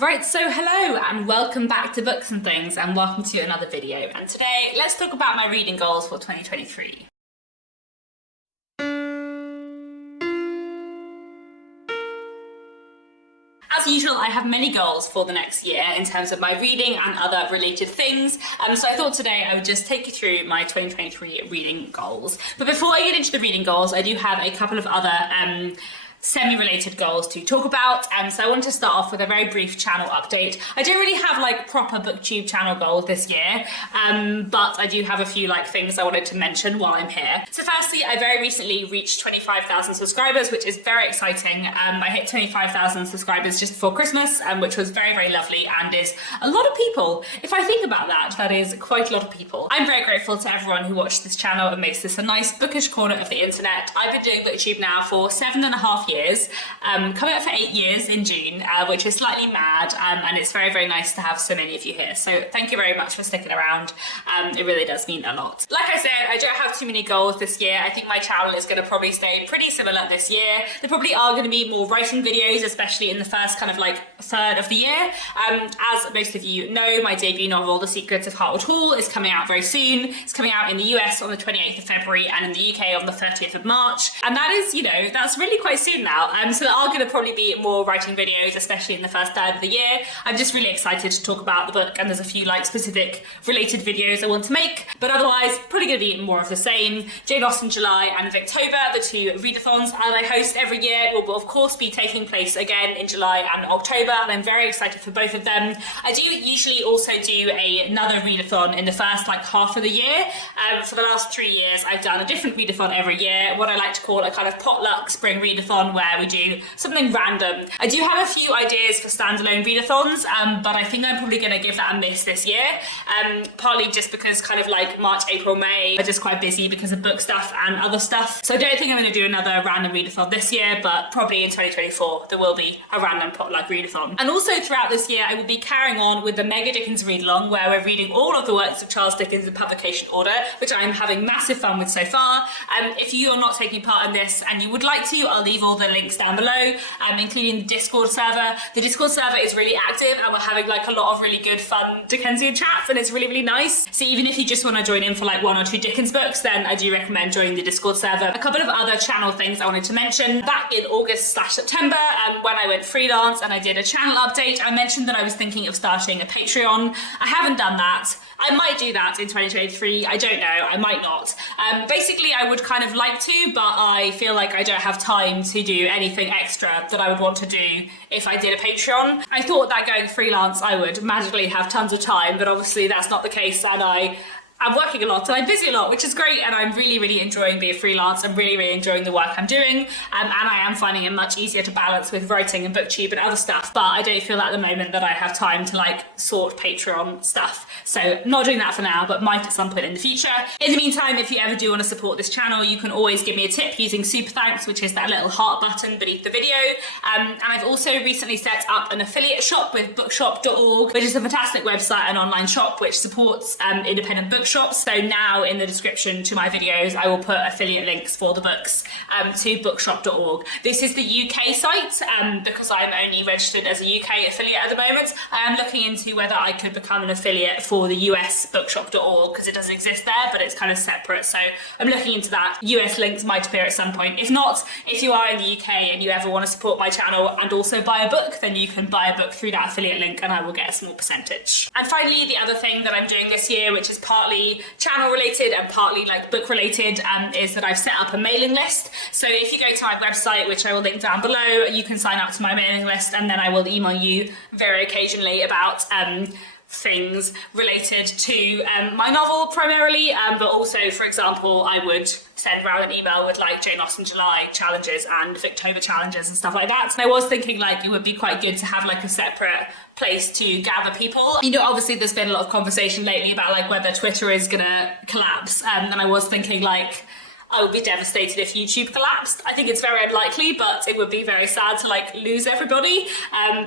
Right, so hello and welcome back to Books and Things and welcome to another video. And today, let's talk about my reading goals for 2023. As usual, I have many goals for the next year in terms of my reading and other related things. So I thought today I would just take you through my 2023 reading goals. But before I get into the reading goals, I do have a couple of other semi-related goals to talk about. So I want to start off with a very brief channel update. I don't really have like proper booktube channel goals this year, but I do have a few like things I wanted to mention while I'm here. So firstly, I very recently reached 25,000 subscribers, which is very exciting. I hit 25,000 subscribers just before Christmas, which was very, very lovely and is a lot of people. If I think about that, that is quite a lot of people. I'm very grateful to everyone who watched this channel and makes this a nice bookish corner of the internet. I've been doing booktube now for 7.5 years, coming up for 8 years in June, which is slightly mad, and it's very, very nice to have so many of you here. So thank you very much for sticking around. It really does mean a lot. Like I said, I don't have too many goals this year. I think my channel is going to probably stay pretty similar this year. There probably are going to be more writing videos, especially in the first kind of like third of the year. As most of you know, my debut novel, The Secrets of Hartwood Hall, is coming out very soon. It's coming out in the US on the 28th of February and in the UK on the 30th of March. And that is, you know, that's really quite soon now. So there are going to probably be more writing videos, especially in the first third of the year. I'm just really excited to talk about the book, and there's a few like specific related videos I want to make, but otherwise probably going to be more of the same. Jane Austen July and Victober, the two readathons, and I host every year, will of course be taking place again in July and October, and I'm very excited for both of them. I do usually also do another readathon in the first like half of the year. For the last 3 years, I've done a different readathon every year, what I like to call a kind of potluck spring readathon, where we do something random. I do have a few ideas for standalone readathons, but I think I'm probably going to give that a miss this year, partly just because kind of like March, April, May are just quite busy because of book stuff and other stuff. So I don't think I'm going to do another random readathon this year, but probably in 2024 there will be a random potluck readathon. And also throughout this year I will be carrying on with the Mega Dickens Readalong, where we're reading all of the works of Charles Dickens in publication order, which I'm having massive fun with so far. If you are not taking part in this and you would like to, I'll leave all the links down below, including the Discord server. The Discord server is really active and we're having like a lot of really good fun Dickensian chats, and it's really, really nice. So even if you just want to join in for like 1 or 2 Dickens books, then I do recommend joining the Discord server. A couple of other channel things I wanted to mention. Back in August/September, when I went freelance and I did a channel update, I mentioned that I was thinking of starting a Patreon. I haven't done that. I might do that in 2023, I don't know, I might not. Basically, I would kind of like to, but I feel like I don't have time to do anything extra that I would want to do if I did a Patreon. I thought that going freelance, I would magically have tons of time, but obviously that's not the case, and I'm working a lot and I'm busy a lot, which is great, and I'm really, really enjoying being freelance. I'm really, really enjoying the work I'm doing, and I am finding it much easier to balance with writing and booktube and other stuff, but I don't feel at the moment that I have time to like sort Patreon stuff. So not doing that for now, but might at some point in the future. In the meantime, if you ever do want to support this channel, you can always give me a tip using Super Thanks, which is that little heart button beneath the video. And I've also recently set up an affiliate shop with bookshop.org, which is a fantastic website and online shop which supports independent bookshops. So now in the description to my videos, I will put affiliate links for the books to bookshop.org. This is the UK site, because I'm only registered as a UK affiliate at the moment. I am looking into whether I could become an affiliate for the US bookshop.org, because it doesn't exist there, but it's kind of separate. So I'm looking into that. US links might appear at some point. If not, if you are in the UK and you ever want to support my channel and also buy a book, then you can buy a book through that affiliate link and I will get a small percentage. And finally, the other thing that I'm doing this year, which is partly channel related and partly like book related, is that I've set up a mailing list. So if you go to my website, which I will link down below, you can sign up to my mailing list, and then I will email you very occasionally about things related to my novel primarily, but also, for example, I would send around an email with like Jane Austen July challenges and Victober challenges and stuff like that. And I was thinking like it would be quite good to have like a separate place to gather people. You know, obviously there's been a lot of conversation lately about like whether Twitter is gonna collapse, and I was thinking like I would be devastated if YouTube collapsed. I think it's very unlikely, but it would be very sad to like lose everybody,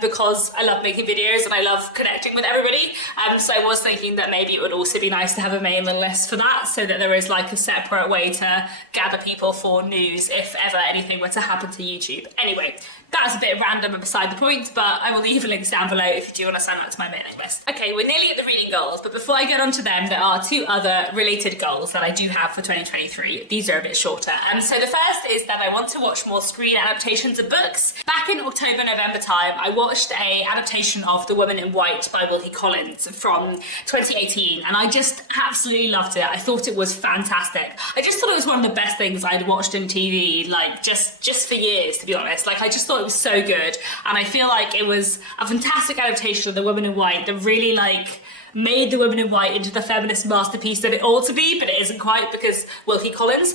because I love making videos and I love connecting with everybody. So I was thinking that maybe it would also be nice to have a mailing list for that, so that there is like a separate way to gather people for news if ever anything were to happen to YouTube. Anyway, That's a bit random and beside the point, but I will leave links down below if you do want to sign up to my mailing list. Okay, we're nearly at the reading goals, but before I get on to them, there are 2 other related goals that I do have for 2023. These are a bit shorter. So the first is that I want to watch more screen adaptations of books. Back in October, November time, I watched a adaptation of The Woman in White by Wilkie Collins from 2018, and I just absolutely loved it. I thought it was fantastic. I just thought it was one of the best things I'd watched in TV, like just for years, to be honest. Like, I just thought it was so good, and I feel like it was a fantastic adaptation of The Woman in White that really like made The Woman in White into the feminist masterpiece that it ought to be, but it isn't quite because Wilkie Collins.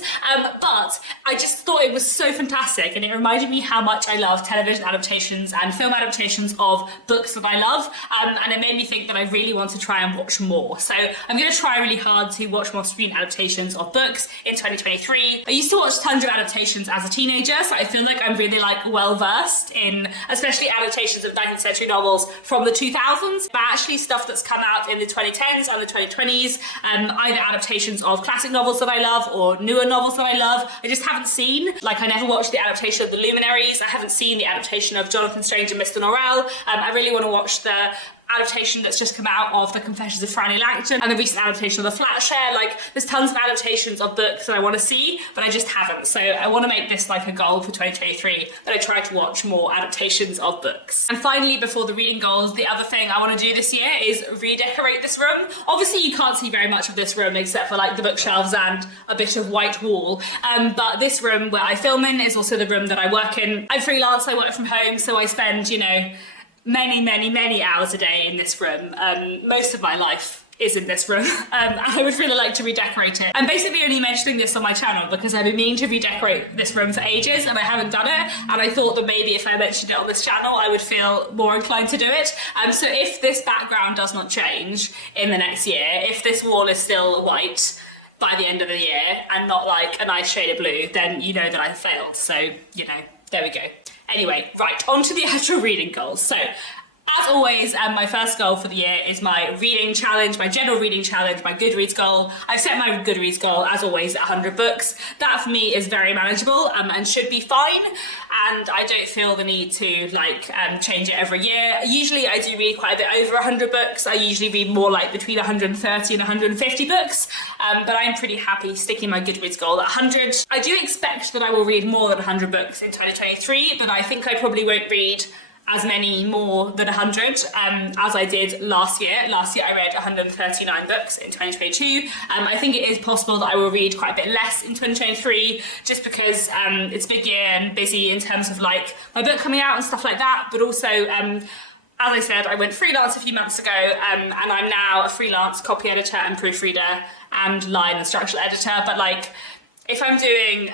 But I just thought it was so fantastic, and it reminded me how much I love television adaptations and film adaptations of books that I love, and it made me think that I really want to try and watch more. So I'm going to try really hard to watch more screen adaptations of books in 2023. I used to watch tons of adaptations as a teenager, so I feel like I'm really like well versed in especially adaptations of 19th century novels from the 2000s, but actually stuff that's come out in the 2010s and the 2020s, either adaptations of classic novels that I love or newer novels that I love. I just haven't seen. Like, I never watched the adaptation of The Luminaries. I haven't seen the adaptation of Jonathan Strange and Mr. Norrell. I really want to watch the adaptation that's just come out of The Confessions of Franny Langton and the recent adaptation of The Flatshare. Like, there's tons of adaptations of books that I want to see, but I just haven't. So I want to make this like a goal for 2023, that I try to watch more adaptations of books. And finally, before the reading goals, the other thing I want to do this year is redecorate this room. Obviously, you can't see very much of this room except for like the bookshelves and a bit of white wall. But this room where I film in is also the room that I work in. I'm freelance, I work from home, so I spend, you know, many hours a day in this room. Most of my life is in this room. I would really like to redecorate it. I'm basically only mentioning this on my channel because I've been meaning to redecorate this room for ages and I haven't done it, and I thought that maybe if I mentioned it on this channel I would feel more inclined to do it. So if this background does not change in the next year, if this wall is still white by the end of the year and not like a nice shade of blue, then you know that I failed. So, you know, there we go. Anyway, right, on to the actual reading goals. So, as always, my first goal for the year is my reading challenge, my general reading challenge, my Goodreads goal. I've set my Goodreads goal, as always, at 100 books. That for me is very manageable and should be fine. And I don't feel the need to like change it every year. Usually I do read quite a bit over 100 books. I usually read more like between 130 and 150 books. But I'm pretty happy sticking my Goodreads goal at 100. I do expect that I will read more than 100 books in 2023, but I think I probably won't read as many more than 100 as I did last year. Last year I read 139 books in 2022. I think it is possible that I will read quite a bit less in 2023 just because it's a big year and busy in terms of like my book coming out and stuff like that, but also as I said, I went freelance a few months ago and I'm now a freelance copy editor and proofreader and line and structural editor, but like if I'm doing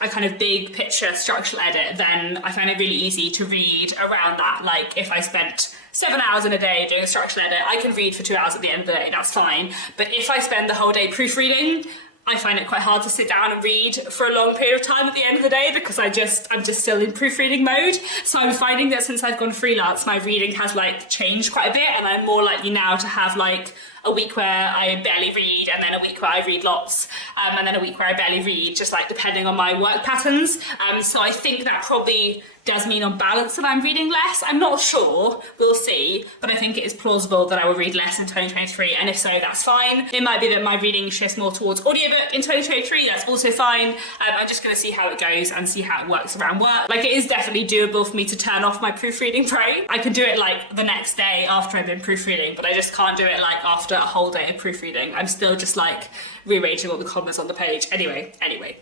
a kind of big picture structural edit, then I find it really easy to read around that. Like if I spent 7 hours in a day doing a structural edit, I can read for 2 hours at the end of the day, that's fine. But if I spend the whole day proofreading, I find it quite hard to sit down and read for a long period of time at the end of the day because I'm just still in proofreading mode. So I'm finding that since I've gone freelance, my reading has like changed quite a bit, and I'm more likely now to have like a week where I barely read, and then a week where I read lots, and then a week where I barely read, just like depending on my work patterns. So I think that probably does mean on balance that I'm reading less. I'm not sure, we'll see, but I think it is plausible that I will read less in 2023, and if so, that's fine. It might be that my reading shifts more towards audiobook in 2023, that's also fine. I'm just gonna see how it goes and see how it works around work. Like, it is definitely doable for me to turn off my proofreading brain. I can do it like the next day after I've been proofreading, but I just can't do it like after a whole day of proofreading. I'm still just like rearranging all the commas on the page. Anyway.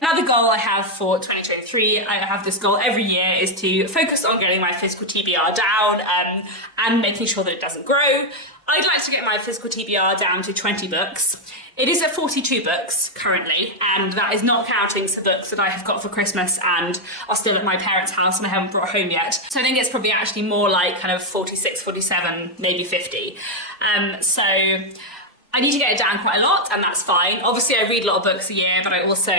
Another goal I have for 2023, I have this goal every year, is to focus on getting my physical TBR down and making sure that it doesn't grow. I'd like to get my physical TBR down to 20 books. It is at 42 books currently, and that is not counting some books that I have got for Christmas and are still at my parents' house and I haven't brought home yet. So I think it's probably actually more like kind of 46, 47, maybe 50. So I need to get it down quite a lot, and that's fine. Obviously, I read a lot of books a year, but I also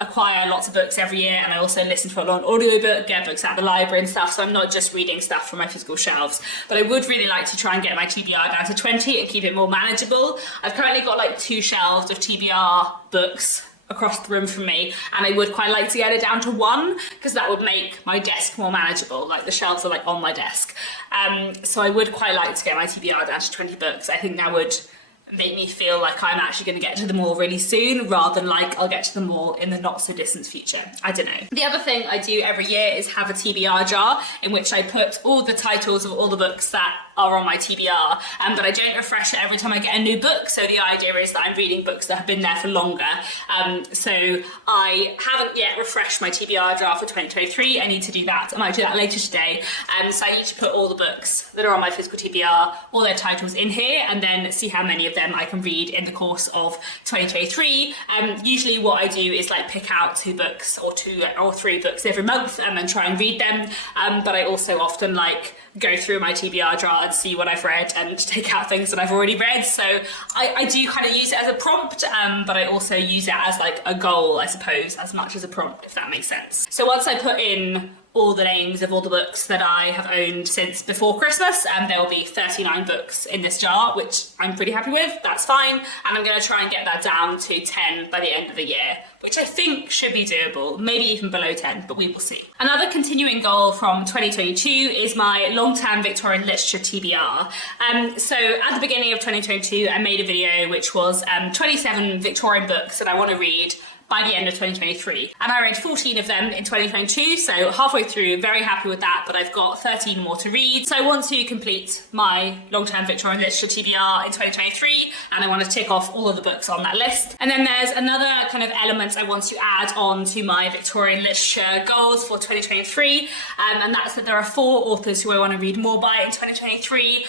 acquire lots of books every year, and I also listen to a lot on audiobook, get books out of the library and stuff, so I'm not just reading stuff from my physical shelves. But I would really like to try and get my TBR down to 20 and keep it more manageable. I've currently got like 2 shelves of TBR books across the room from me, and I would quite like to get it down to 1 because that would make my desk more manageable. Like the shelves are like on my desk, so I would quite like to get my TBR down to 20 books. I think that would make me feel like I'm actually going to get to them all really soon, rather than like I'll get to them all in the not so distant future. I don't know. The other thing I do every year is have a TBR jar in which I put all the titles of all the books that are on my TBR, but I don't refresh it every time I get a new book. So the idea is that I'm reading books that have been there for longer. So I haven't yet refreshed my TBR jar for 2023. I need to do that. I might do that later today. So I need to put all the books that are on my physical TBR, all their titles in here, and then see how many of them I can read in the course of 2023. Usually what I do is like pick out 2 books or 2 or 3 books every month and then try and read them. But I also often like go through my TBR jar and see what I've read and take out things that I've already read. So I do kind of use it as a prompt, but I also use it as like a goal, I suppose, as much as a prompt, if that makes sense. So once I put in all the names of all the books that I have owned since before Christmas, and there will be 39 books in this jar, which I'm pretty happy with. That's fine, and I'm going to try and get that down to 10 by the end of the year, which I think should be doable, maybe even below 10, but we will see. Another continuing goal from 2022 is my long-term Victorian literature TBR. So at the beginning of 2022, I made a video which was 27 Victorian books that I want to read by the end of 2023. And I read 14 of them in 2022, so halfway through, very happy with that, but I've got 13 more to read. So I want to complete my long-term Victorian literature TBR in 2023, and I want to tick off all of the books on that list. And then there's another kind of element I want to add on to my Victorian literature goals for 2023, and that's that there are 4 authors who I want to read more by in 2023.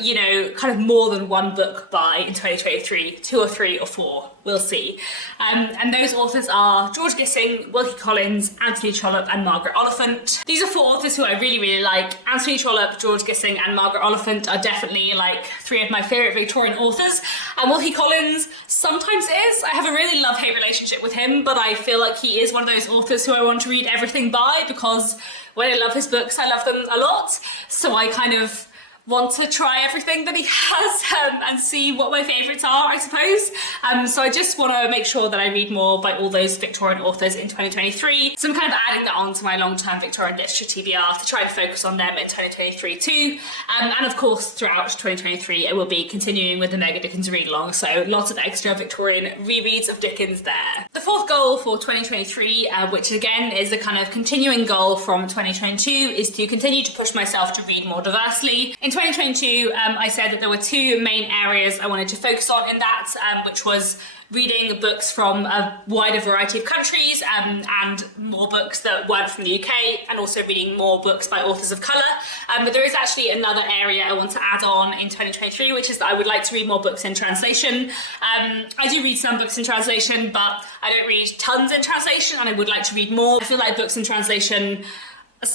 You know, kind of more than 1 book by in 2023, 2 or 3 or 4, we'll see. And those authors are George Gissing, Wilkie Collins, Anthony Trollope and Margaret Oliphant. These are 4 authors who I really, really like. Anthony Trollope, George Gissing and Margaret Oliphant are definitely like 3 of my favourite Victorian authors. And Wilkie Collins sometimes is. I have a really love-hate relationship with him, but I feel like he is one of those authors who I want to read everything by, because when I love his books, I love them a lot. So I kind of want to try everything that he has and see what my favourites are, I suppose. So I just want to make sure that I read more by all those Victorian authors in 2023. So I'm kind of adding that on to my long-term Victorian literature TBR to try and focus on them in 2023 too. And of course, throughout 2023, I will be continuing with the Mega Dickens Readalong, so lots of extra Victorian rereads of Dickens there. The 4th goal for 2023, which again is a kind of continuing goal from 2022, is to continue to push myself to read more diversely. In 2022, I said that there were 2 main areas I wanted to focus on in that, which was reading books from a wider variety of countries and more books that weren't from the UK, and also reading more books by authors of colour. But there is actually another area I want to add on in 2023, which is that I would like to read more books in translation. I do read some books in translation, but I don't read tons in translation, and I would like to read more. I feel like books in translation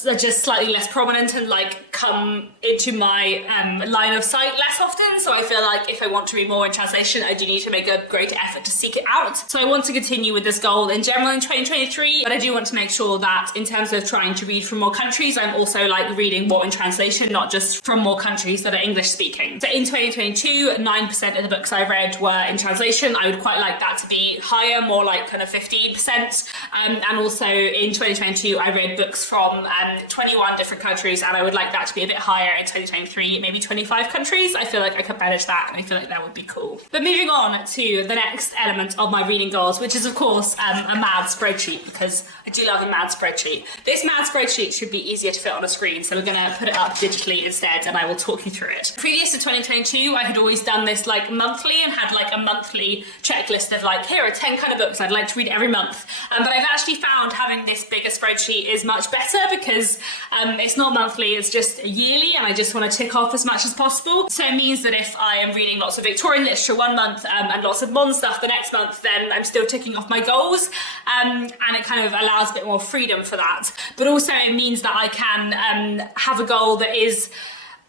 are just slightly less prominent and like come into my line of sight less often, so I feel like if I want to read more in translation, I do need to make a greater effort to seek it out. So I want to continue with this goal in general in 2023, but I do want to make sure that in terms of trying to read from more countries, I'm also like reading more in translation, not just from more countries that are English speaking. So in 2022, 9% of the books I read were in translation. I would quite like that to be higher, more like kind of 15%. And also in 2022, I read books from 21 different countries, and I would like that to be a bit higher in 2023, maybe 25 countries. I feel like I could manage that, and I feel like that would be cool. But moving on to the next element of my reading goals, which is of course a mad spreadsheet, because I do love a mad spreadsheet. This mad spreadsheet should be easier to fit on a screen, so we're going to put it up digitally instead, and I will talk you through it. Previous to 2022, I had always done this like monthly and had like a monthly checklist of like, here are 10 kind of books I'd like to read every month. But I've actually found having this bigger spreadsheet is much better, because it's not monthly, it's just yearly, and I just want to tick off as much as possible. So it means that if I am reading lots of Victorian literature one month and lots of modern stuff the next month, then I'm still ticking off my goals, and it kind of allows a bit more freedom for that. But also it means that I can have a goal that is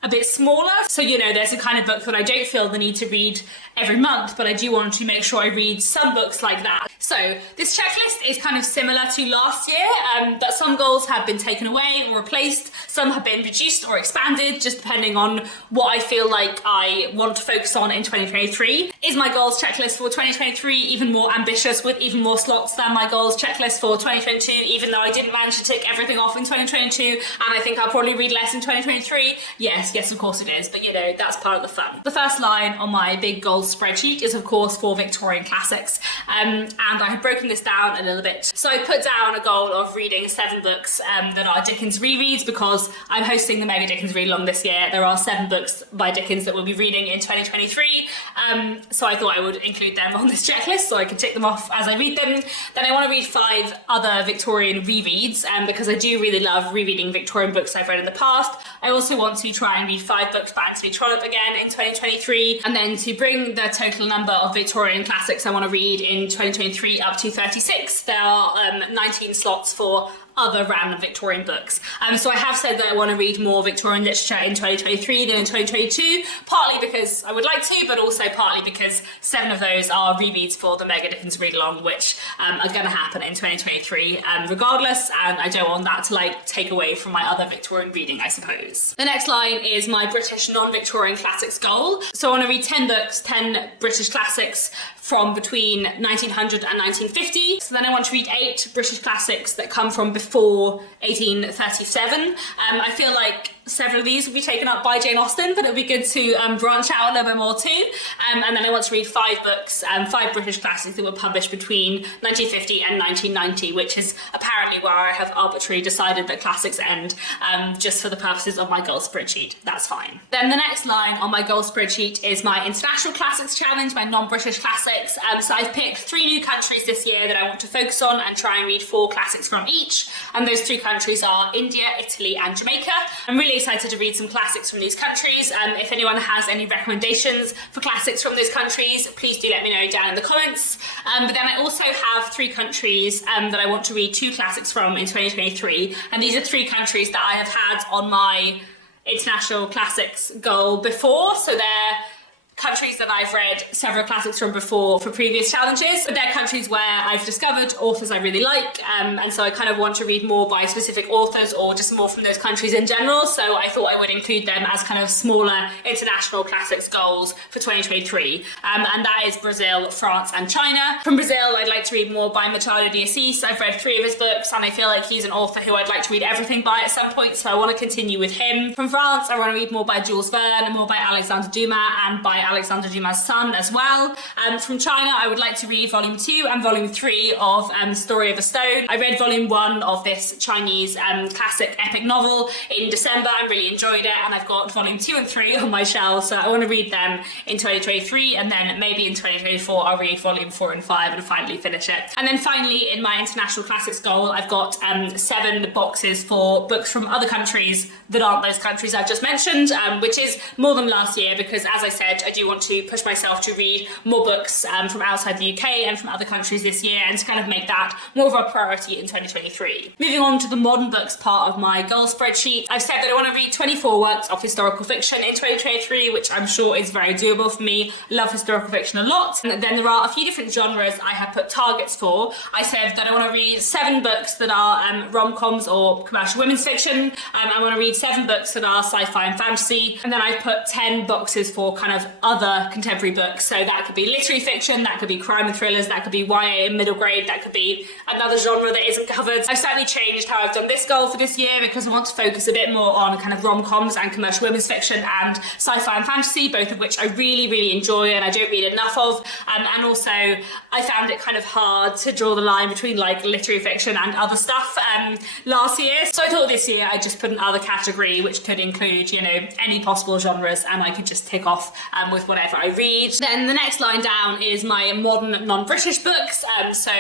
a bit smaller. So, you know, there's a kind of book that I don't feel the need to read every month, but I do want to make sure I read some books like that. So this checklist is kind of similar to last year, but some goals have been taken away or replaced. Some have been reduced or expanded, just depending on what I feel like I want to focus on in 2023. Is my goals checklist for 2023 even more ambitious with even more slots than my goals checklist for 2022, even though I didn't manage to tick everything off in 2022, and I think I'll probably read less in 2023? Yes, of course it is, but you know, that's part of the fun. The first line on my big goals spreadsheet is of course for Victorian classics, and I have broken this down a little bit. So I put down a goal of reading 7 books that are Dickens rereads, because I'm hosting the Mega Dickens Readalong this year. There are 7 books by Dickens that we'll be reading in 2023, so I thought I would include them on this checklist so I could tick them off as I read them. Then I want to read 5 other Victorian rereads, because I do really love rereading Victorian books I've read in the past. I also want to try and read 5 books by Anthony Trollope again in 2023, and then to bring the total number of Victorian classics I want to read in 2023 up to 36. There are 19 slots for other random Victorian books. So I have said that I want to read more Victorian literature in 2023 than in 2022, partly because I would like to, but also partly because 7 of those are rereads for the Mega Dickens Readalong, which are going to happen in 2023 regardless, and I don't want that to like take away from my other Victorian reading, I suppose. The next line is my British non-Victorian classics goal. So I want to read 10 books, 10 British classics from between 1900 and 1950. So then I want to read 8 British classics that come from before 1837. I feel like several of these will be taken up by Jane Austen, but it'll be good to branch out a little bit more too. And then I want to read 5 books, 5 British classics that were published between 1950 and 1990, which is apparently where I have arbitrarily decided that classics end, just for the purposes of my goal spreadsheet. That's fine. Then the next line on my goal spreadsheet is my international classics challenge, my non-British classics. So I've picked 3 new countries this year that I want to focus on and try and read 4 classics from each. And those 3 countries are India, Italy, and Jamaica. I'm really excited to read some classics from these countries. If anyone has any recommendations for classics from those countries, please do let me know down in the comments. But then I also have 3 countries that I want to read 2 classics from in 2023. And these are 3 countries that I have had on my international classics goal before. So they're countries that I've read several classics from before for previous challenges, but they're countries where I've discovered authors I really like, and so I kind of want to read more by specific authors or just more from those countries in general, so I thought I would include them as kind of smaller international classics goals for 2023, and that is Brazil, France, and China. From Brazil, I'd like to read more by Machado de Assis. I've read 3 of his books, and I feel like he's an author who I'd like to read everything by at some point, so I want to continue with him. From France, I want to read more by Jules Verne, and more by Alexandre Dumas, and by Alexandre Dumas' son as well. From China, I would like to read volume 2 and volume 3 of Story of a Stone. I read volume 1 of this Chinese classic epic novel in December and really enjoyed it, and I've got volume 2 and 3 on my shelf, so I want to read them in 2023, and then maybe in 2024 I'll read volume 4 and 5 and finally finish it. And then finally, in my international classics goal, I've got 7 boxes for books from other countries that aren't those countries I've just mentioned, which is more than last year, because as I said, I do want to push myself to read more books from outside the UK and from other countries this year, and to kind of make that more of a priority in 2023. Moving on to the modern books part of my goal spreadsheet, I've said that I want to read 24 works of historical fiction in 2023, which I'm sure is very doable for me. I love historical fiction a lot. And then there are a few different genres I have put targets for. I said that I want to read 7 books that are rom-coms or commercial women's fiction. I want to read 7 books that are sci-fi and fantasy. And then I've put 10 boxes for kind of other contemporary books. So that could be literary fiction, that could be crime and thrillers, that could be YA in middle grade, that could be another genre that isn't covered. I've slightly changed how I've done this goal for this year, because I want to focus a bit more on kind of rom-coms and commercial women's fiction and sci-fi and fantasy, both of which I really enjoy and I don't read enough of. And also I found it kind of hard to draw the line between like literary fiction and other stuff last year. So I thought this year I'd just put an other category, which could include, you know, any possible genres, and I could just tick off with whatever I read. Then the next line down is my modern non-British books. So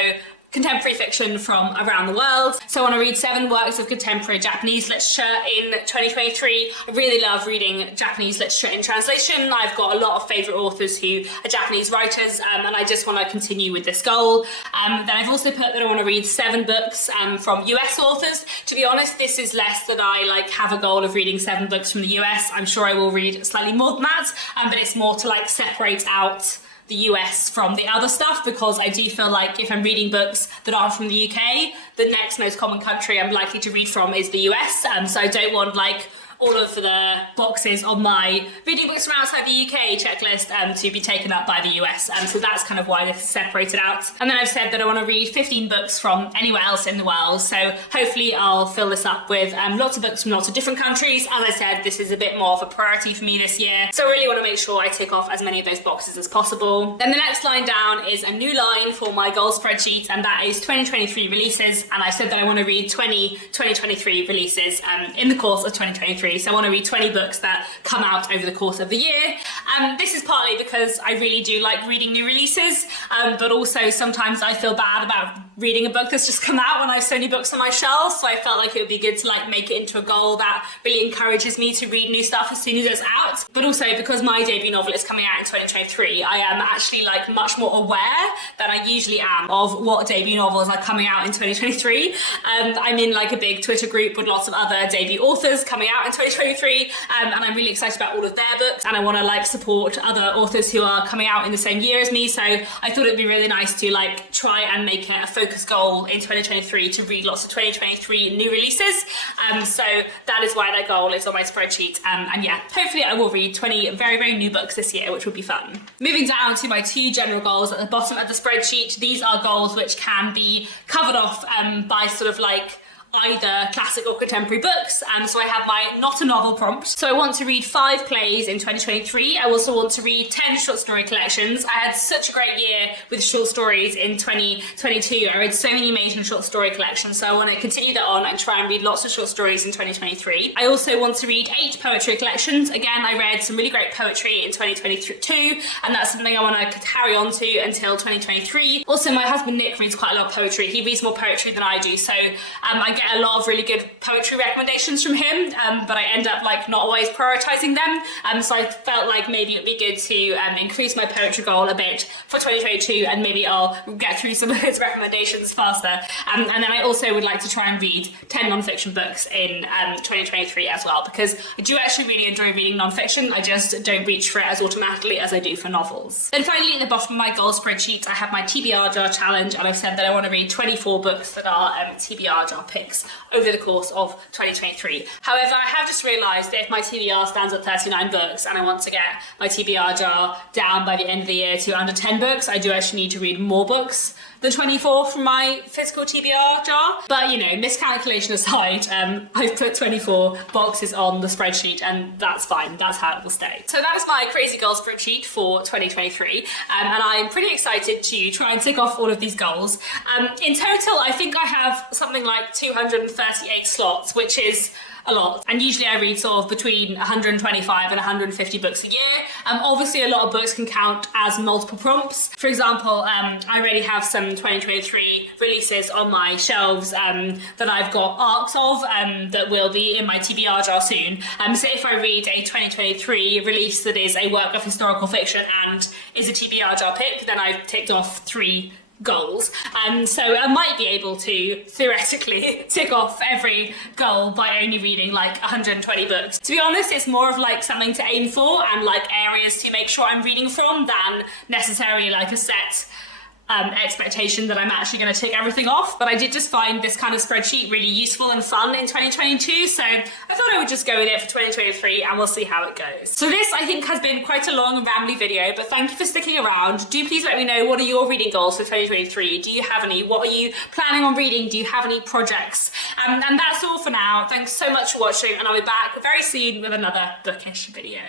contemporary fiction from around the world. So I want to read 7 works of contemporary Japanese literature in 2023. I really love reading Japanese literature in translation. I've got a lot of favourite authors who are Japanese writers, and I just want to continue with this goal. Then I've also put that I want to read 7 books from US authors. To be honest, this is less that I like have a goal of reading 7 books from the US. I'm sure I will read slightly more than that, but it's more to like separate out the US from the other stuff, because I do feel like if I'm reading books that aren't from the UK, the next most common country I'm likely to read from is the US, so I don't want like all of the boxes on my reading books from outside the UK checklist to be taken up by the US. So that's kind of why this is separated out. And then I've said that I want to read 15 books from anywhere else in the world. So hopefully I'll fill this up with lots of books from lots of different countries. As I said, this is a bit more of a priority for me this year. So I really want to make sure I tick off as many of those boxes as possible. Then the next line down is a new line for my goal spreadsheet, and that is 2023 releases. And I said that I want to read 20 2023 releases in the course of 2023. So I want to read 20 books that come out over the course of the year. This is partly because I really do like reading new releases, but also sometimes I feel bad about reading a book that's just come out when I have so many books on my shelf. So I felt like it would be good to like make it into a goal that really encourages me to read new stuff as soon as it's out. But also because my debut novel is coming out in 2023, I am actually like much more aware than I usually am of what debut novels are coming out in 2023. I'm in like a big Twitter group with lots of other debut authors coming out in 2023, and I'm really excited about all of their books, and I want to like support other authors who are coming out in the same year as me. So I thought it'd be really nice to like try and make it a focus goal in 2023 to read lots of 2023 new releases. So that is why that goal is on my spreadsheet, and yeah, hopefully I will read 20 very, very new books this year, which would be fun. Moving down to my two general goals at the bottom of the spreadsheet. These are goals which can be covered off by sort of like either classic or contemporary books. So I have my not a novel prompt. So I want to read 5 plays in 2023. I also want to read 10 short story collections. I had such a great year with short stories in 2022. I read so many amazing short story collections. So I want to continue that on and try and read lots of short stories in 2023. I also want to read 8 poetry collections. Again, I read some really great poetry in 2022, and that's something I want to carry on to until 2023. Also, my husband Nick reads quite a lot of poetry. He reads more poetry than I do. So I get a lot of really good poetry recommendations from him, but I end up like not always prioritizing them. So I felt like maybe it'd be good to increase my poetry goal a bit for 2022, and maybe I'll get through some of his recommendations faster. And then I also would like to try and read 10 non-fiction books in 2023 as well, because I do actually really enjoy reading non-fiction. I just don't reach for it as automatically as I do for novels. Then finally, at the bottom of my goal spreadsheet, I have my TBR Jar challenge, and I've said that I want to read 24 books that are TBR Jar picks over the course of 2023. However, I have just realised that if my TBR stands at 39 books and I want to get my TBR Jar down by the end of the year to under 10 books, I do actually need to read more books than 24 from my physical TBR Jar. But you know, miscalculation aside, I've put 24 boxes on the spreadsheet, and that's fine. That's how it will stay. So that was my crazy goal spreadsheet for 2023, and I'm pretty excited to try and tick off all of these goals. In total, I think I have something like 238 slots, which is a lot. And usually I read sort of between 125 and 150 books a year. Obviously a lot of books can count as multiple prompts. For example, I already have some 2023 releases on my shelves that I've got arcs of that will be in my TBR Jar soon. So if I read a 2023 release that is a work of historical fiction and is a TBR Jar pick, then I've ticked off 3 goals, and so I might be able to theoretically tick off every goal by only reading like 120 books. To be honest, it's more of like something to aim for and like areas to make sure I'm reading from than necessarily like a set expectation that I'm actually going to tick everything off. But I did just find this kind of spreadsheet really useful and fun in 2022, so I thought I would just go with it for 2023 and we'll see how it goes. So this, I think, has been quite a long and rambly video, but thank you for sticking around. Do please let me know, what are your reading goals for 2023? Do you have any? What are you planning on reading? Do you have any projects? And that's all for now. Thanks so much for watching, and I'll be back very soon with another bookish video.